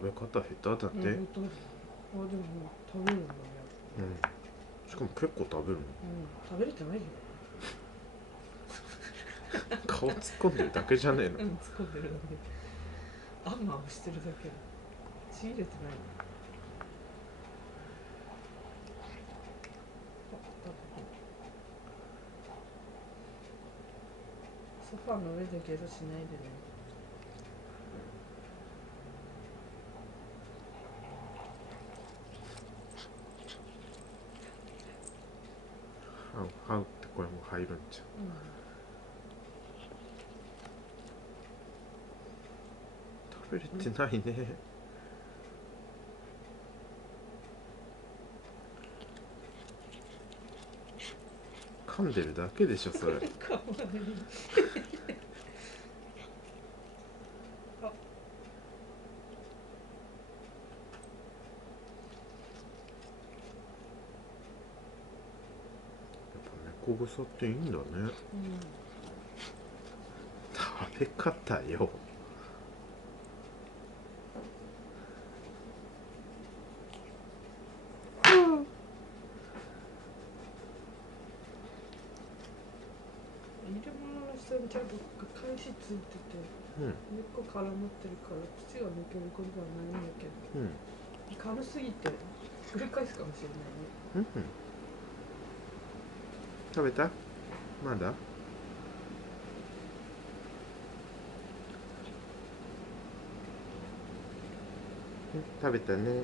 食べ方下手だって。あ、でも食べるんだね。しかも結構食べるの。食べれてないよ。顔突っ込んでるだけじゃねえの。突っ込んでるだけ。あんまんしてるだけ。ちぎれてない。ソファーの上でゲロしないでね。ハウって声も入るんじゃん。食べれてないね。噛んでるだけでしょそれ。かわいい。猫草っていいんだね。食べ方よ。入れ物の下にちゃんと返しついてて、根っこ絡まってるから土が抜けることはないんだけど、軽すぎて繰り返すかもしれないね。食べた？まだ？食べたね。